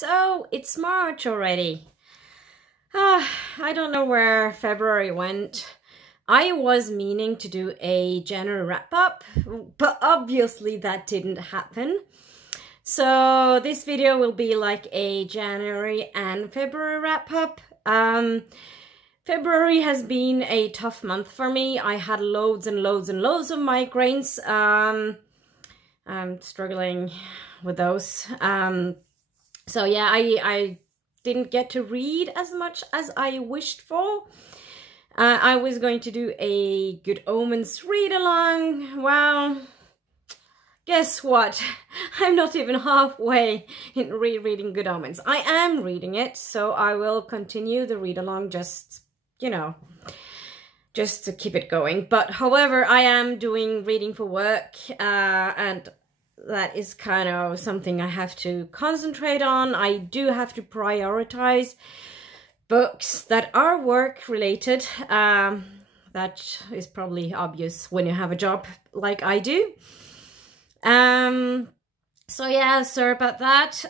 So it's March already. I don't know where February went. I was meaning to do a January wrap-up, but obviously that didn't happen. So this video will be like a January and February wrap-up. February has been a tough month for me. I had loads and loads and loads of migraines. I'm struggling with those. So yeah, I didn't get to read as much as I wished for. I was going to do a Good Omens read-along. Well, guess what? I'm not even halfway in rereading Good Omens. I am reading it, so I will continue the read-along just, you know, just to keep it going. But however, I am doing reading for work, and that is kind of something I have to concentrate on. I do have to prioritize books that are work related. That is probably obvious when you have a job like I do. So yeah, sorry about that.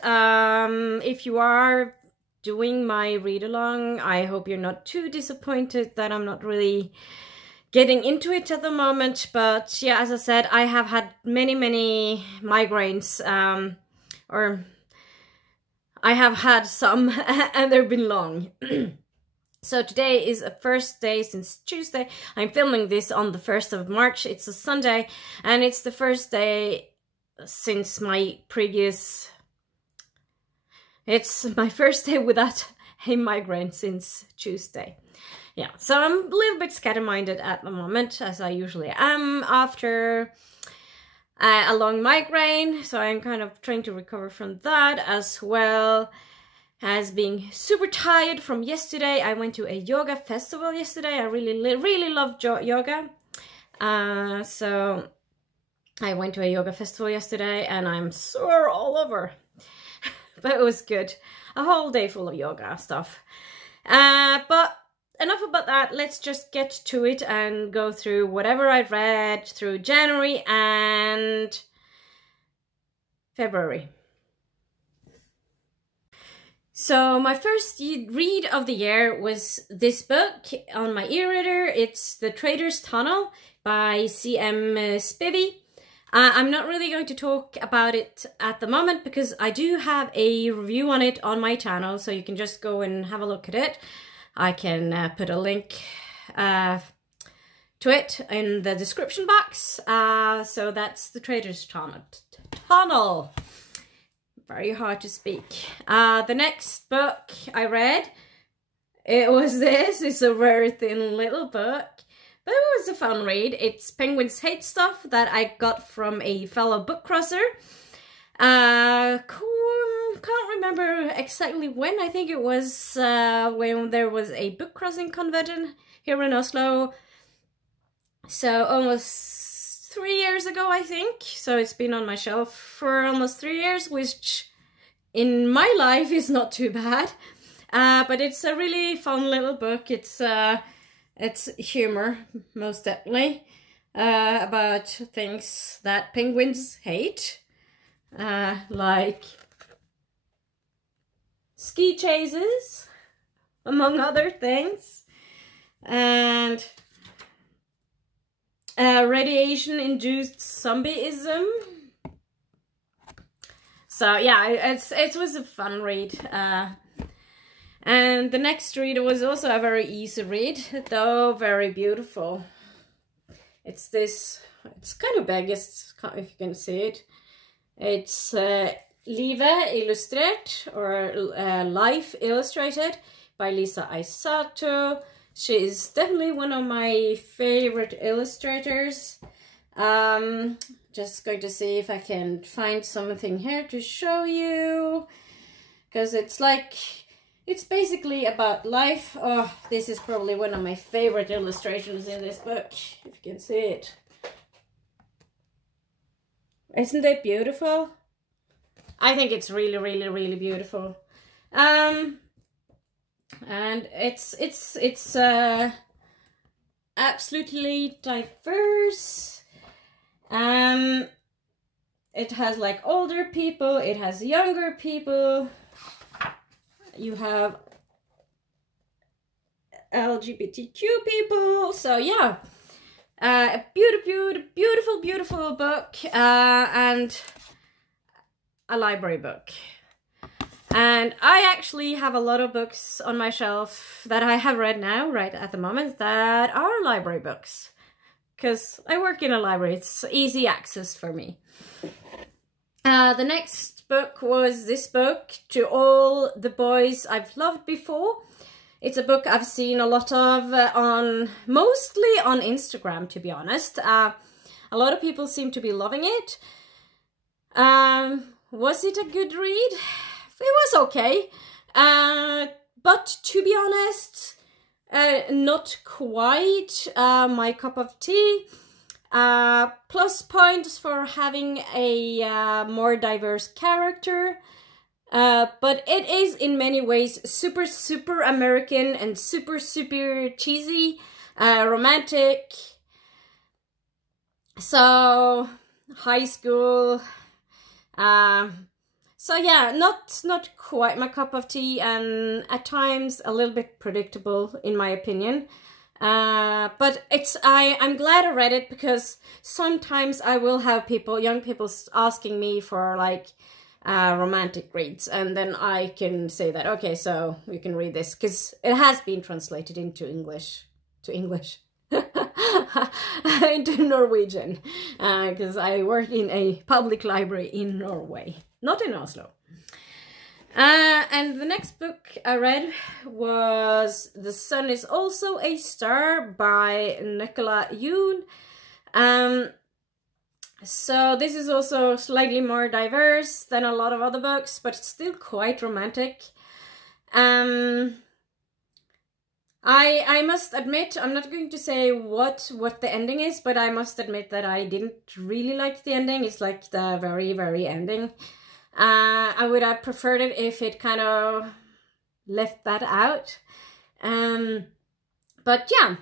If you are doing my read along, I hope you're not too disappointed that I'm not really getting into it at the moment. But yeah, as I said, I have had many migraines, or I have had some and they've been long. So today is the first day since Tuesday. I'm filming this on the 1st of March. It's a Sunday, and it's the first day since my previous... It's my first day without a migraine since Tuesday. Yeah, so I'm a little bit scatter-minded at the moment, as I usually am after a long migraine. So I'm kind of trying to recover from that, as well as being super tired from yesterday. I went to a yoga festival yesterday. I really love yoga. So I went to a yoga festival yesterday and I'm sore all over. But it was good. A whole day full of yoga stuff. But enough about that. Let's just get to it and go through whatever I read through January and February. So my first read of the year was this book on my e-reader. It's The Traitor's Tunnel by C.M. Spivey. I'm not really going to talk about it at the moment because I do have a review on it on my channel, so you can just go and have a look at it. I can put a link to it in the description box. So that's The Traitor's Tunnel. Very hard to speak. The next book I read, it was this. It's a very thin little book, but it was a fun read. It's Penguins Hate Stuff that I got from a fellow book crosser. Can't remember exactly when. I think it was when there was a book crossing convention here in Oslo. So almost 3 years ago, I think. So it's been on my shelf for almost 3 years, which in my life is not too bad. But it's a really fun little book. It's humor, most definitely, about things that penguins hate, like ski chases, among other things, and radiation-induced zombieism. So yeah, it was a fun read. And the next read was also a very easy read, though very beautiful. It's this, it's kind of big, if you can see it. It's Livet Illustrert, or Life Illustrated by Lisa Aisato. She is definitely one of my favorite illustrators. Just going to see if I can find something here to show you, because it's like, it's basically about life. Oh, this is probably one of my favorite illustrations in this book, if you can see it. Isn't it beautiful? I think it's really beautiful. And it's absolutely diverse. It has like older people, it has younger people, you have LGBTQ people. So yeah, a beautiful book, and a library book. And I actually have a lot of books on my shelf that I have read now, right at the moment, that are library books. Because I work in a library, it's easy access for me. The next book was this book, To All the Boys I've Loved Before. It's a book I've seen a lot of mostly on Instagram, to be honest. A lot of people seem to be loving it. Was it a good read? It was okay, but to be honest, not quite my cup of tea. Plus points for having a more diverse character, but it is in many ways super American and super cheesy, romantic. So high school. So yeah, not quite my cup of tea, and at times a little bit predictable in my opinion. But I'm glad I read it, because sometimes I will have young people asking me for like romantic reads, and then I can say that, okay, so you can read this, because it has been translated into English, into Norwegian, because I work in a public library in Norway, not in Oslo. And the next book I read was The Sun is Also a Star by Nicola Yoon. So this is also slightly more diverse than a lot of other books, but still quite romantic. I must admit, I'm not going to say what the ending is, but I must admit that I didn't really like the ending. It's like the very ending. I would have preferred it if it kind of left that out. But yeah,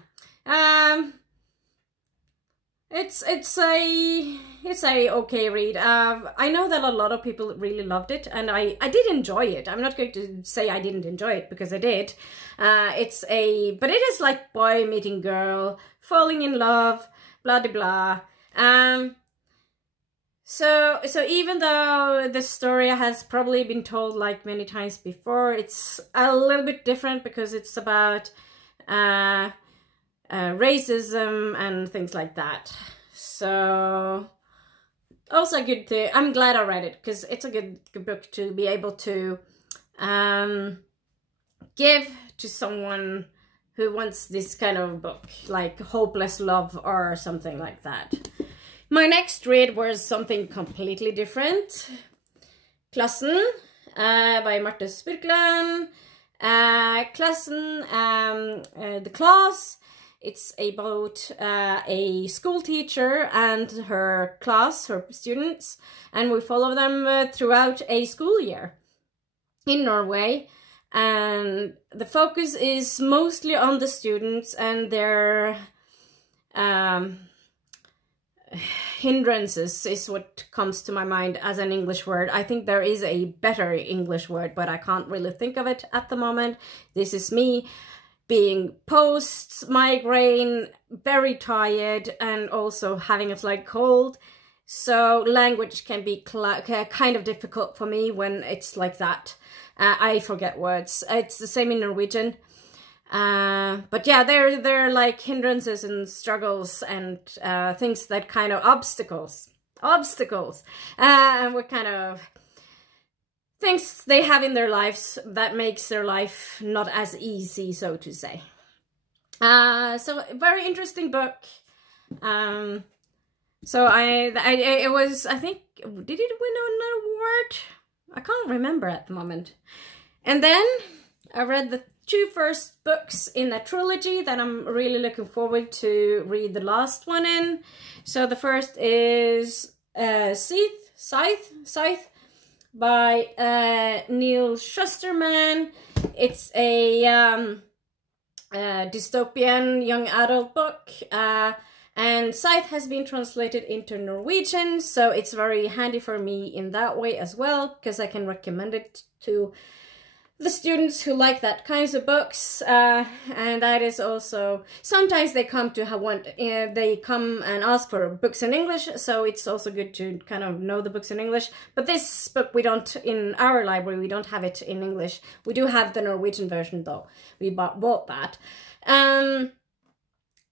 it's a okay read. I know that a lot of people really loved it, and I did enjoy it. I'm not going to say I didn't enjoy it, because I did. But it is like boy meeting girl, falling in love, blah blah blah. So even though the story has probably been told like many times before, it's a little bit different, because it's about racism and things like that. So also good to, I'm glad I read it, because it's a good book to be able to give to someone who wants this kind of book, like Hopeless Love or something like that. My next read was something completely different. Klassen by Marte Spurkland. Klassen, the class. It's about a school teacher and her class, her students, and we follow them throughout a school year in Norway. And the focus is mostly on the students and their hindrances is what comes to my mind as an English word. I think there is a better English word, but I can't really think of it at the moment. This is me being post-migraine, very tired, and also having a slight cold. So language can be kind of difficult for me when it's like that. I forget words. It's the same in Norwegian. But yeah, they're like hindrances and struggles and things that kind of obstacles, and what kind of things they have in their lives that makes their life not as easy, so to say. So very interesting book. So it was, I think, did it win an award? I can't remember at the moment. And then I read the two first books in a trilogy that I'm really looking forward to read the last one in. So the first is Scythe by Neil Shusterman. It's a dystopian young adult book, and Scythe has been translated into Norwegian, so it's very handy for me in that way as well, because I can recommend it to the students who like that kinds of books, and that is also, sometimes they come to they come and ask for books in English, so it's also good to kind of know the books in English. But this book, we don't, in our library, we don't have it in English. We do have the Norwegian version though. We bought that.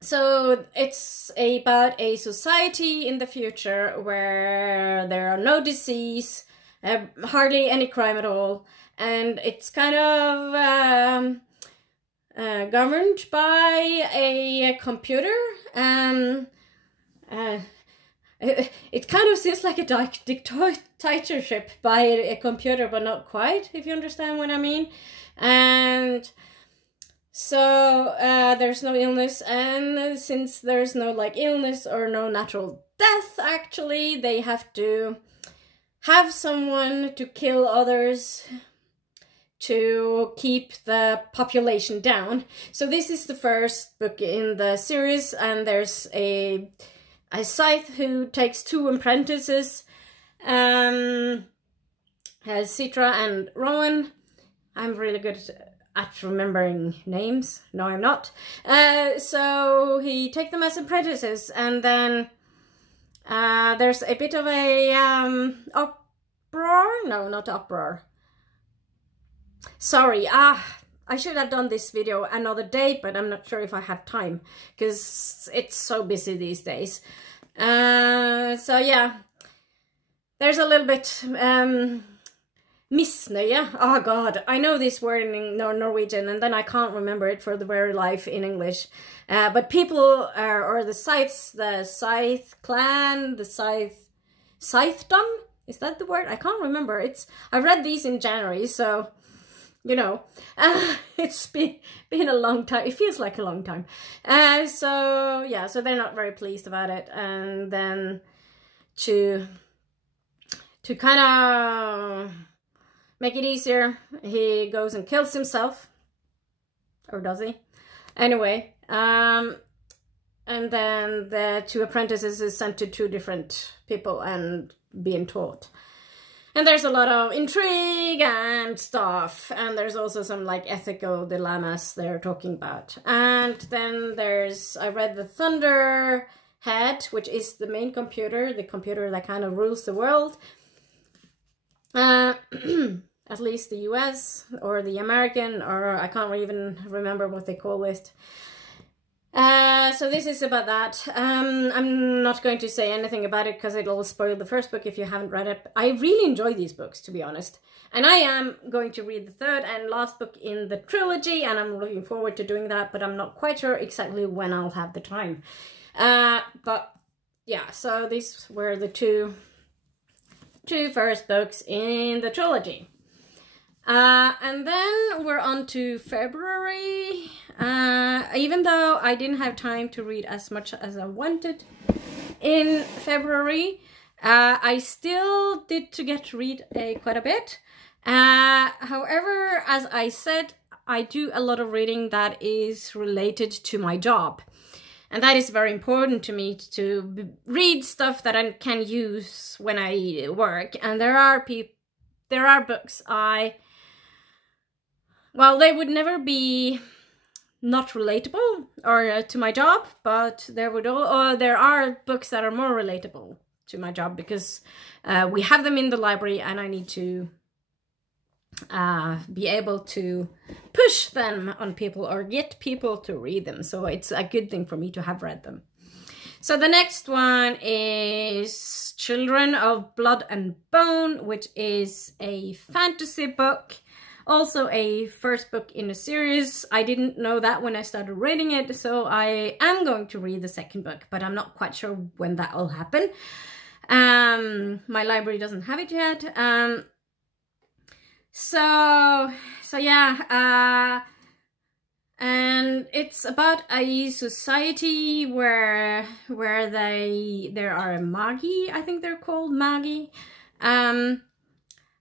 So it's about a society in the future where there are no disease, hardly any crime at all, and it's kind of governed by a computer. It kind of seems like a dictatorship by a computer, but not quite, if you understand what I mean. And so there's no illness, and since there's no like illness or no natural death, actually, they have to have someone to kill others to keep the population down. So this is the first book in the series, and there's a Scythe who takes 2 apprentices, Citra and Rowan. I'm really good at remembering names. No, I'm not. So he takes them as apprentices, and then there's a bit of a uproar. No, not uproar. Sorry, I should have done this video another day, but I'm not sure if I have time, because it's so busy these days. So yeah, there's a little bit misnøye. Oh god, I know this word in Norwegian, and then I can't remember it for the very life in English. But people, or the Scythes, the Scythe clan, the Scythedom, is that the word? I can't remember. I read these in January, so you know, it's been a long time. It feels like a long time. So yeah, so they're not very pleased about it. And then to kind of make it easier, he goes and kills himself. Or does he? Anyway, and then the 2 apprentices is sent to 2 different people and being taught. And there's a lot of intrigue and stuff, and there's also some like ethical dilemmas they're talking about. And then I read the Thunderhead, which is the main computer, the computer that kind of rules the world. At least the US, or the American, or I can't even remember what they call it. So this is about that. I'm not going to say anything about it because it'll spoil the first book if you haven't read it. I really enjoy these books, to be honest. And I am going to read the 3rd and last book in the trilogy, and I'm looking forward to doing that, but I'm not quite sure exactly when I'll have the time. But yeah, so these were the two first books in the trilogy. And then we're on to February. Even though I didn't have time to read as much as I wanted in February, I still did get to read quite a bit. However, as I said, I do a lot of reading that is related to my job. And that is very important to me, to read stuff that I can use when I work. And there are books well, they would never be not relatable or to my job, but there are books that are more relatable to my job because we have them in the library, and I need to be able to push them on people or get people to read them. So it's a good thing for me to have read them. So the next one is Children of Blood and Bone, which is a fantasy book. Also a first book in a series. I didn't know that when I started reading it, so I am going to read the 2nd book, but I'm not quite sure when that will happen. My library doesn't have it yet. So yeah, and it's about a society where there are a magi, I think they're called magi,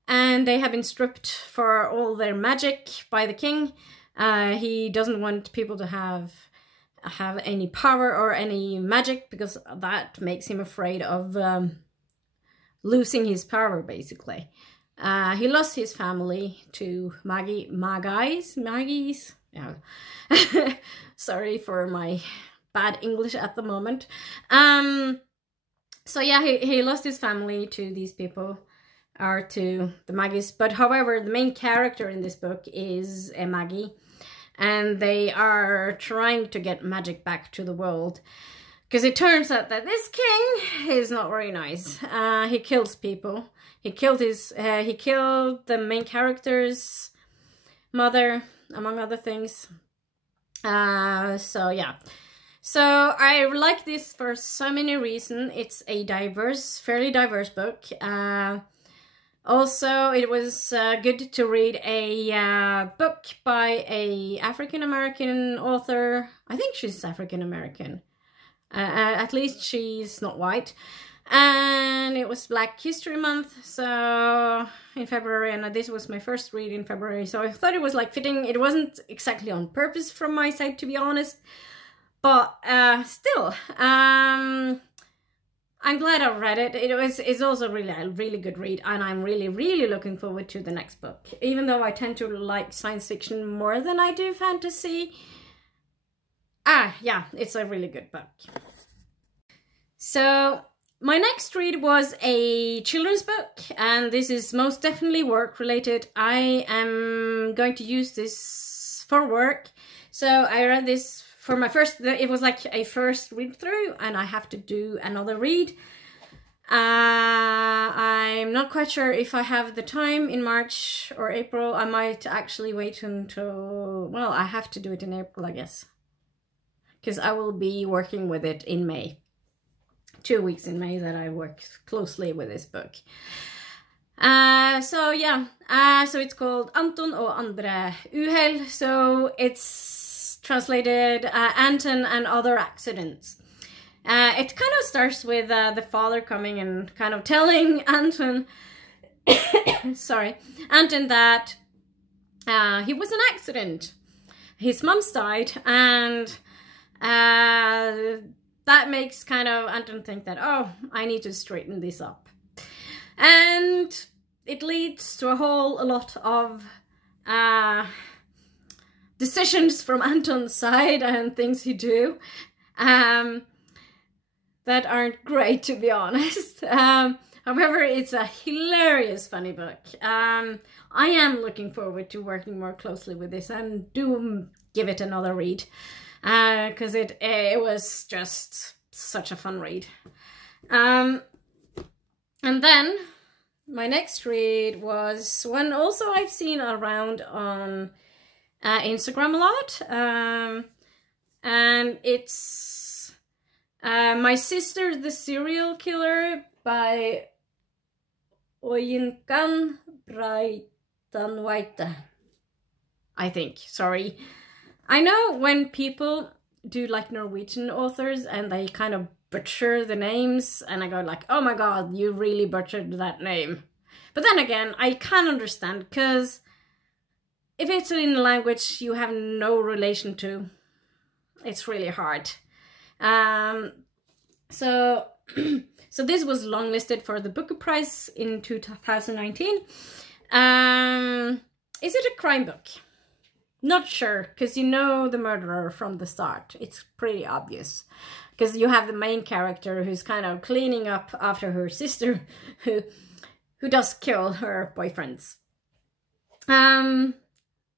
and they have been stripped for all their magic by the king. He doesn't want people to have any power or any magic because that makes him afraid of losing his power, basically. He lost his family to Maggies. Yeah. Sorry for my bad English at the moment. So yeah, he lost his family to these people, or to the Maggies. But however, the main character in this book is a Maggie, and they are trying to get magic back to the world. Because it turns out that this king is not very nice. He kills people. He killed the main character's mother, among other things. So yeah. So I like this for so many reasons. It's a fairly diverse book. Also, it was good to read a book by a African-American author. I think she's African-American. At least she's not white. And it was Black History Month, so in February, and this was my first read in February, so I thought it was like fitting. It wasn't exactly on purpose from my side, to be honest, but still, I'm glad I read it. It's also really a really good read, and I'm really looking forward to the next book. Even though I tend to like science fiction more than I do fantasy, yeah, it's a really good book. So my next read was a children's book, and this is most definitely work related. I am going to use this for work. So I read this for my first, it was like a first read through, and I have to do another read. I'm not quite sure if I have the time in March or April. I might actually wait until, well, I have to do it in April, I guess, because I will be working with it in May. 2 weeks in May that I work closely with this book. So yeah, so it's called Anton og andre uhell. So it's translated Anton and Other Accidents. It kind of starts with the father coming and kind of telling Anton, sorry, Anton that he was an accident. His mom's died, and that makes kind of Anton think that, oh, I need to straighten this up. And it leads to a lot of decisions from Anton's side and things he do that aren't great, to be honest. However, it's a hilarious, funny book. I am looking forward to working more closely with this, and do give it another read. Because it was just such a fun read. And then my next read was one also I've seen around on Instagram a lot. And it's My Sister the Serial Killer by Oyinkan Braitanwaite, I think, sorry. I know when people do like Norwegian authors and they kind of butcher the names, and I go like, oh my god, you really butchered that name. But then again, I can understand, because if it's in a language you have no relation to, it's really hard. So this was longlisted for the Booker Prize in 2019. Is it a crime book? Not sure, because you know the murderer from the start. It's pretty obvious, because you have the main character who's kind of cleaning up after her sister, who does kill her boyfriends.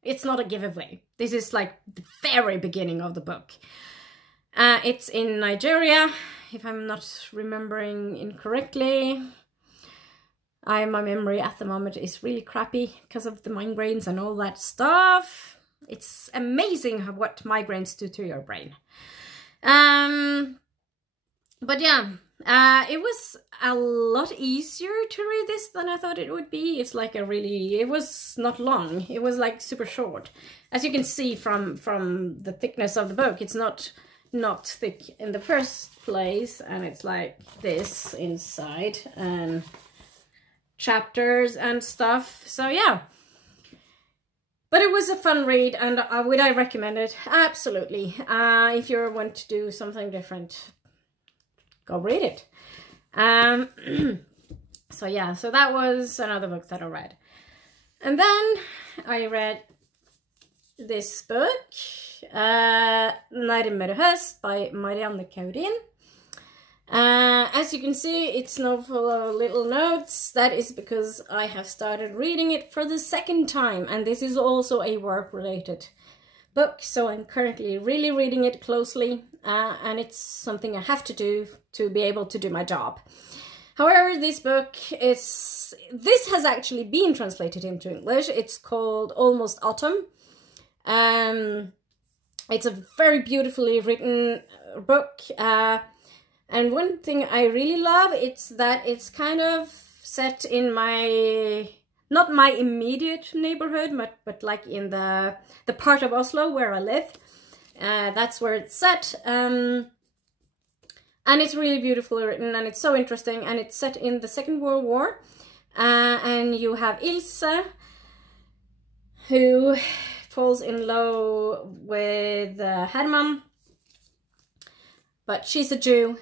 It's not a giveaway. This is like the very beginning of the book. It's in Nigeria, if I'm not remembering incorrectly. My memory at the moment is really crappy because of the migraines and all that stuff. It's amazing what migraines do to your brain. But yeah, it was a lot easier to read this than I thought it would be. It's like it was not long. It was like super short. As you can see from the thickness of the book, it's not thick in the first place, and it's like this inside, and chapters and stuff. So yeah. But it was a fun read, and would I recommend it? Absolutely. If you want to do something different, go read it. So yeah, so that was another book that I read. And then I read this book, Nærmere høst by Marianne Kaurin. As you can see, it's not full of little notes. That is because I have started reading it for the second time, and this is also a work-related book, so I'm currently really reading it closely, and it's something I have to do to be able to do my job. However, this has actually been translated into English. It's called Almost Autumn. It's a very beautifully written book, and one thing I really love, it's that it's kind of set in not my immediate neighborhood, but like in the part of Oslo where I live. That's where it's set. And it's really beautifully written, and it's so interesting, and it's set in the Second World War. And you have Ilse, who falls in love with Herman, but she's a Jew.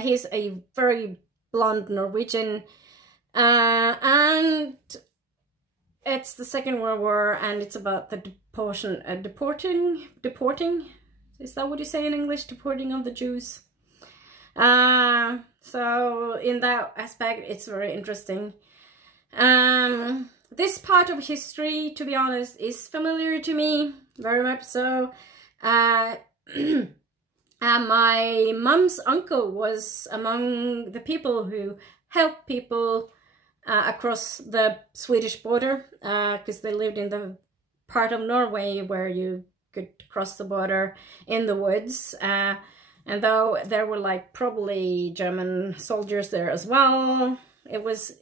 He's a very blonde Norwegian, and it's the Second World War, and it's about the deporting, is that what you say in English? Deporting of the Jews. So in that aspect, it's very interesting. This part of history, to be honest, is familiar to me, very much so. My mum's uncle was among the people who helped people across the Swedish border, because they lived in the part of Norway where you could cross the border in the woods. And though there were like probably German soldiers there as well, it was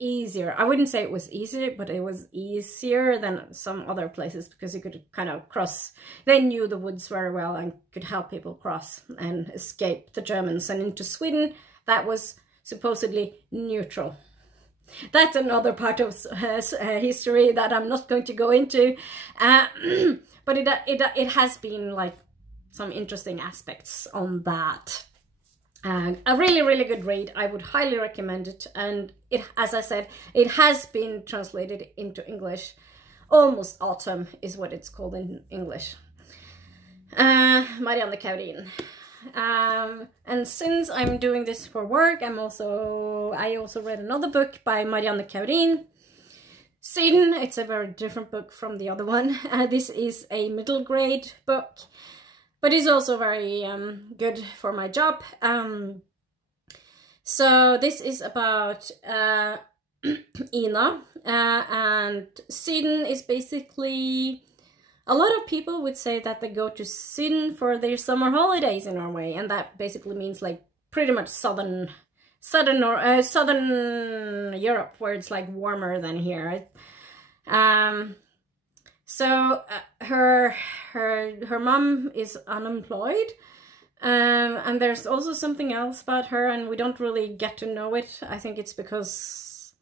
easier. I wouldn't say it was easy, but it was easier than some other places because you could kind of cross. They knew the woods very well and could help people cross and escape the Germans. And into Sweden, that was supposedly neutral. That's another part of history that I'm not going to go into. But it has been like some interesting aspects on that. A really, really good read. I would highly recommend it. And it, as I said, it has been translated into English. Almost Autumn is what it's called in English. Marianne Kaurin. And since I'm doing this for work, I also read another book by Marianne Kaurin, Scythe. It's a very different book from the other one. This is a middle grade book, but it's also very good for my job. So this is about Ina, and Scythe is basically, a lot of people would say that they go to Scythe for their summer holidays in Norway, and that basically means like pretty much southern Europe, where it's like warmer than here. So her mom is unemployed, and there's also something else about her, and we don't really get to know it. I think it's because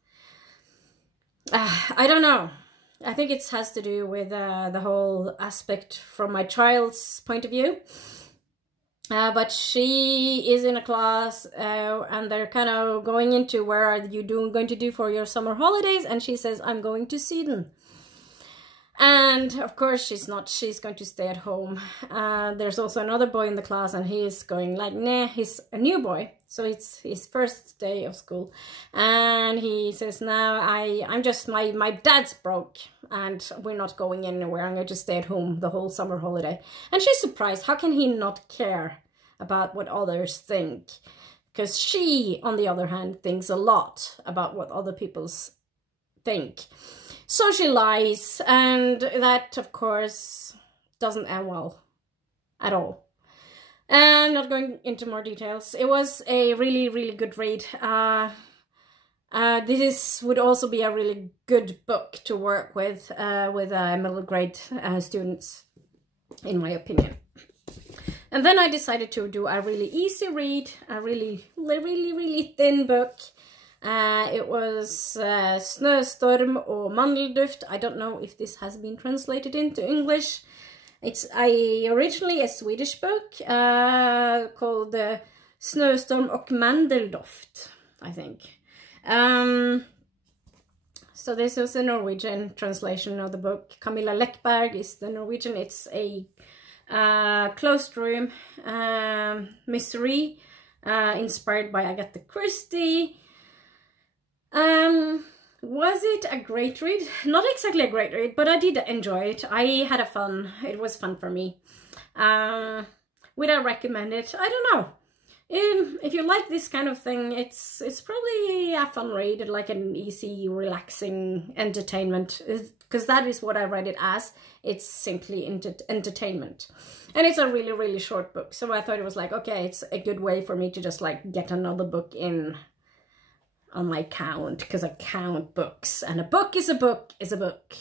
I don't know. I think it has to do with the whole aspect from my child's point of view. But she is in a class, and they're kind of going into where are you going to do for your summer holidays, and she says, I'm going to Sweden. And of course she's not, she's going to stay at home. There's also another boy in the class, and he's going like, nah, he's a new boy, so it's his first day of school, and he says, no, I'm just, my dad's broke and we're not going anywhere, I'm going to stay at home the whole summer holiday. And she's surprised, how can he not care about what others think? Because she, on the other hand, thinks a lot about what other people think. So she lies, and that, of course, doesn't end well at all. And not going into more details, it was a really, really good read. This would also be a really good book to work with middle grade students, in my opinion. And then I decided to do a really easy read, a really, really, really thin book. It was Snøstorm og Mandelduft. I don't know if this has been translated into English. It's originally a Swedish book called Snøstorm och Mandeldoft, I think. So this was a Norwegian translation of the book. Camilla Läckberg is the Norwegian. It's a closed room mystery inspired by Agatha Christie. Was it a great read? Not exactly a great read, but I did enjoy it. I had it was fun for me. Would I recommend it? I don't know. If you like this kind of thing, it's probably a fun read, like an easy, relaxing entertainment, because that is what I read it as. It's simply entertainment. And it's a really, really short book, so I thought it was like, okay, it's a good way for me to just like get another book in on my count, because I count books, and a book is a book is a book.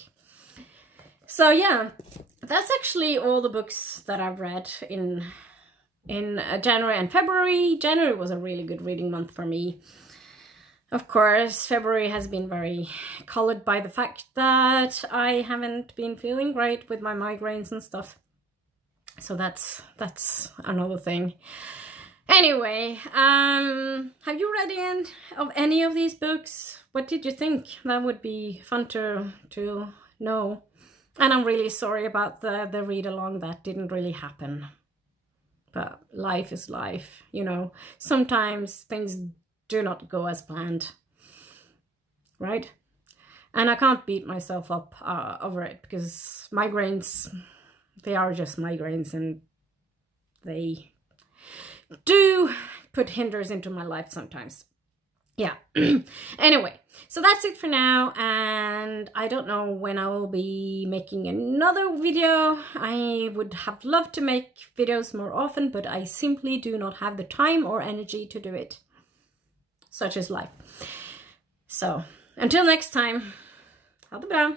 So yeah, that's actually all the books that I've read in January and February. January was a really good reading month for me. Of course, February has been very colored by the fact that I haven't been feeling great with my migraines and stuff. So that's another thing. Anyway, have you read any of any of these books? What did you think? That would be fun to know. And I'm really sorry about the read along that didn't really happen. But life is life, you know. Sometimes things do not go as planned, right? And I can't beat myself up over it, because migraines, they are just migraines, and they do put hinders into my life sometimes. Yeah. Anyway, so that's it for now, and I don't know when I will be making another video. I would have loved to make videos more often, but I simply do not have the time or energy to do it. Such is life. So, until next time, ha det bra!